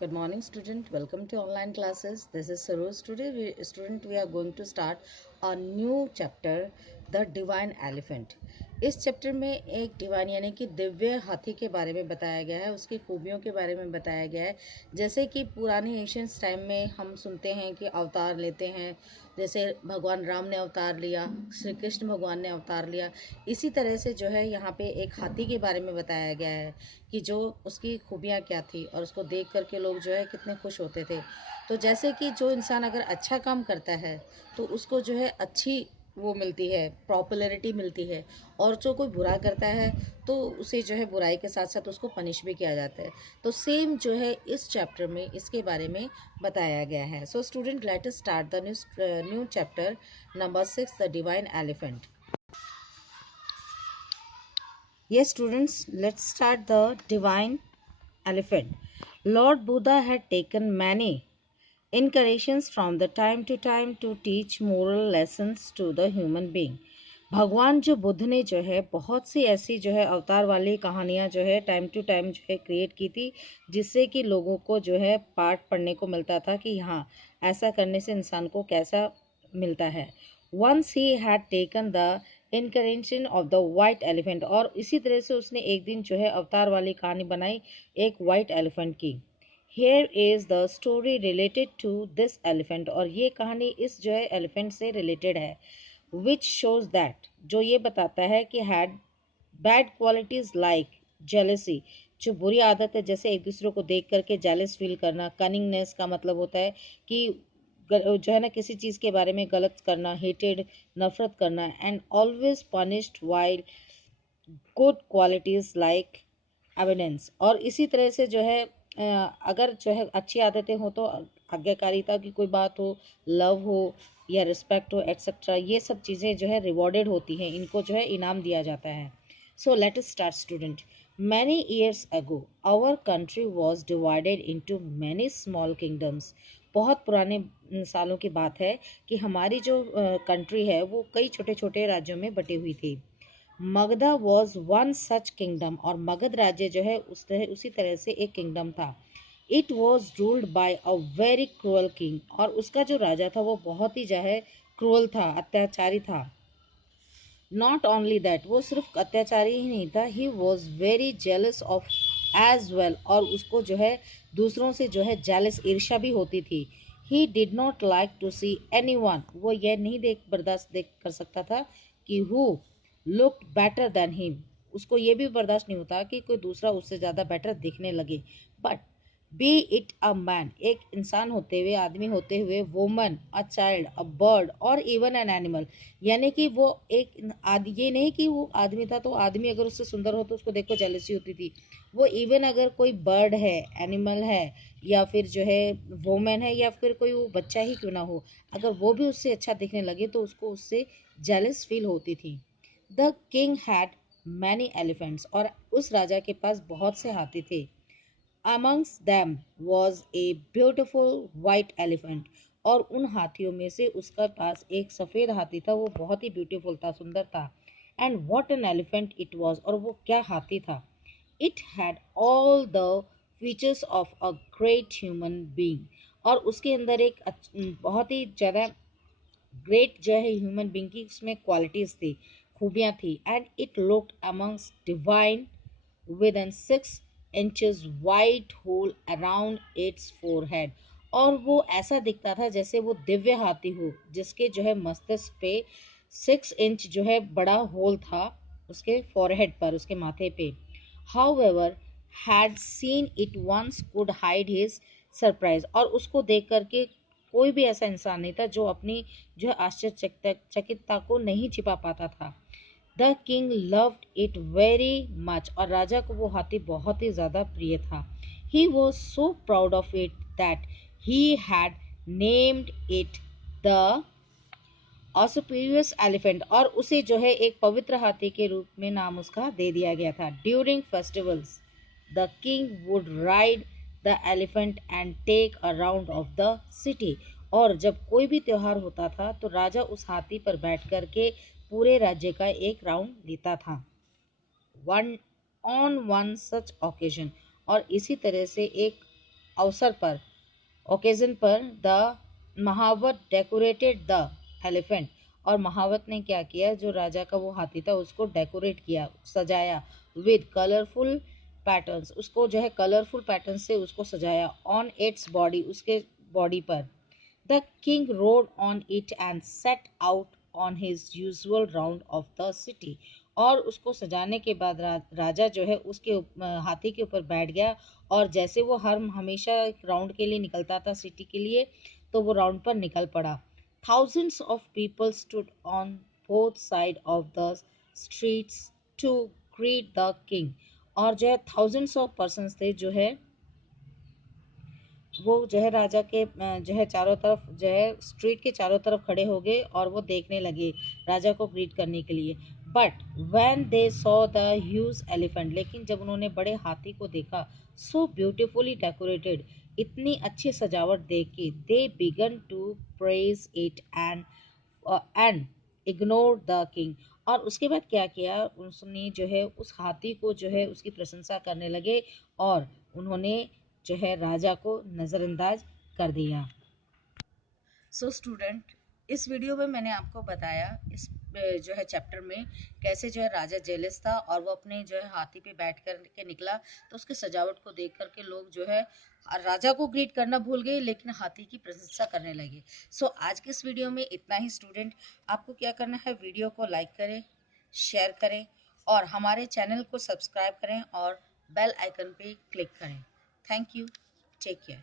Good morning, student. Welcome to online classes. This is Saroj. Today, we are going to start a new chapter, the Divine Elephant. इस chapter में एक divine यानी कि दिव्य हाथी के बारे में बताया गया है, उसकी खूबियों के बारे में बताया गया है। जैसे कि पुराने एशियंस टाइम में हम सुनते हैं कि अवतार लेते हैं, जैसे भगवान राम ने अवतार लिया, श्री कृष्ण भगवान ने अवतार लिया। इसी तरह से जो है यहाँ पे एक हाथी के बारे में बताया गया है कि जो उसकी खूबियाँ क्या थी और उसको देख करके लोग जो है कितने खुश होते थे। तो जैसे कि जो इंसान अगर अच्छा काम करता है तो उसको जो है अच्छी वो मिलती है, पॉपुलैरिटी मिलती है, और जो कोई बुरा करता है तो उसे जो है बुराई के साथ साथ उसको पनिश भी किया जाता है। तो सेम जो है इस चैप्टर में इसके बारे में बताया गया है। So student, late us start the new chapter number 6, the divine elephant. Yes, students, let's start the divine elephant. Lord Buddha had taken many incarnations from the time to time to teach moral lessons to the human being. भगवान जो बुद्ध ने जो है बहुत सी ऐसी जो है अवतार वाली कहानियाँ जो है टाइम टू टाइम जो है क्रिएट की थी, जिससे कि लोगों को जो है पाठ पढ़ने को मिलता था कि हाँ, ऐसा करने से इंसान को कैसा मिलता है। Once he had taken the incarnation of the white elephant, और इसी तरह से उसने एक दिन जो है अवतार वाली कहानी बनाई एक वाइट एलिफेंट की। Here is the story related to this elephant, और ये कहानी इस जो है एलिफेंट से रिलेटेड है। विच शोज दैट, जो ये बताता है कि had bad qualities like jealousy, जो बुरी आदत है जैसे एक दूसरे को देख करके जेलस फील करना। कनिंगनेस का मतलब होता है कि जो है ना किसी चीज़ के बारे में गलत करना, हेटेड नफरत करना। And always punished while good qualities like evidence, और इसी तरह से जो है अगर जो है अच्छी आदतें हो तो आज्ञाकारिता की कोई बात हो, लव हो या रिस्पेक्ट हो एक्सेट्रा, ये सब चीज़ें जो है रिवॉर्डेड होती हैं, इनको जो है इनाम दिया जाता है। So let us start student. Many years ago our country was divided into many small kingdoms. बहुत पुराने सालों की बात है कि हमारी जो कंट्री है वो कई छोटे छोटे राज्यों में बटी हुई थी। Magadha was one such kingdom, और मगध राज्य जो है उसी तरह से एक किंगडम था। It was ruled by a very cruel king, और उसका जो राजा था वो बहुत ही जो है क्रूअल था, अत्याचारी था। नॉट ओनली दैट, वो सिर्फ अत्याचारी ही नहीं था, he was very jealous of as well, और उसको जो है दूसरों से जो है जेलस ईर्ष्या भी होती थी। He did not like to see anyone, वो यह नहीं बर्दाश्त देख कर सकता था कि who looked better than him, उसको ये भी बर्दाश्त नहीं होता कि कोई दूसरा उससे ज़्यादा बेटर दिखने लगे। But B it a man, एक इंसान होते हुए, आदमी होते हुए, woman, a child, a bird, और इवन एन एनिमल, यानी कि वो एक ये नहीं कि वो आदमी था तो आदमी अगर उससे सुंदर हो तो उसको देखो जेलसी होती थी। वो इवन अगर कोई बर्ड है, एनिमल है, या फिर जो है वुमेन है, या फिर कोई वो बच्चा ही क्यों ना हो, अगर वो भी उससे अच्छा दिखने लगे तो उसको उससे जेलस फील होती थी। The king had many elephants, और उस राजा के पास बहुत से हाथी थे। Amongst them was a beautiful white elephant, और उन हाथियों में से उसका पास एक सफ़ेद हाथी था, वो बहुत ही ब्यूटीफुल था, सुंदर था। And what an elephant it was, और वो क्या हाथी था। It had all the features of a great human being, और उसके अंदर एक बहुत ही ज़्यादा ग्रेट जो है ह्यूमन बीइंग की उसमें क्वालिटीज थी, खूबियाँ थी। And it looked amongst divine with an 6 inches wide hole around its forehead, और वो ऐसा दिखता था जैसे वो दिव्य हाथी हो, जिसके जो है मस्तिष्क पे 6 इंच जो है बड़ा होल था, उसके फोरहेड पर, उसके माथे पे। However, had seen it once could hide his surprise, और उसको देख करके कोई भी ऐसा इंसान नहीं था जो अपनी जो है आश्चर्यचकितता को नहीं छिपा पाता था। The king loved it very much, और राजा को वो हाथी बहुत ही ज़्यादा प्रिय था। He was so proud of it that he had named it the auspicious elephant, और उसे जो है एक पवित्र हाथी के रूप में नाम उसका दे दिया गया था। During festivals the king would ride the elephant and take a round of the city, और जब कोई भी त्योहार होता था तो राजा उस हाथी पर बैठ कर के पूरे राज्य का एक राउंड लेता था। One on one such occasion, और इसी तरह से एक अवसर पर, ओकेजन पर, द महावत डेकोरेटेड द एलिफेंट, और महावत ने क्या किया, जो राजा का वो हाथी था उसको डेकोरेट किया, सजाया, विद कलरफुल पैटर्न्स, उसको जो है कलरफुल पैटर्न से उसको सजाया, ऑन इट्स बॉडी, उसके बॉडी पर। The king rode on it and set out on his usual round of the city. और उसको सजाने के बाद राजा जो है उसके हाथी के ऊपर बैठ गया, और जैसे वो हर हमेशा एक राउंड के लिए निकलता था सिटी के लिए, तो वो राउंड पर निकल पड़ा। Thousands of people stood on both sides of the streets to greet the king. और जो है thousands of persons थे जो है वो जो है राजा के जो है चारों तरफ जो है स्ट्रीट के चारों तरफ खड़े हो गए और वो देखने लगे राजा को ग्रीट करने के लिए। But when they saw the huge elephant, लेकिन जब उन्होंने बड़े हाथी को देखा, सो ब्यूटिफुली डेकोरेटेड, इतनी अच्छी सजावट देख के, they began to praise it and ignore the king. और उसके बाद क्या किया, उसने जो है उस हाथी को जो है उसकी प्रशंसा करने लगे, और उन्होंने जो है राजा को नज़रअंदाज कर दिया। सो स्टूडेंट, इस वीडियो में मैंने आपको बताया इस जो है चैप्टर में कैसे जो है राजा जेलस था, और वो अपने जो है हाथी पे बैठ कर के निकला, तो उसके सजावट को देख कर के लोग जो है राजा को ग्रीट करना भूल गए, लेकिन हाथी की प्रशंसा करने लगे। सो आज के इस वीडियो में इतना ही स्टूडेंट। आपको क्या करना है, वीडियो को लाइक करें, शेयर करें, और हमारे चैनल को सब्सक्राइब करें, और बेल आइकन पे क्लिक करें। Thank you, take care.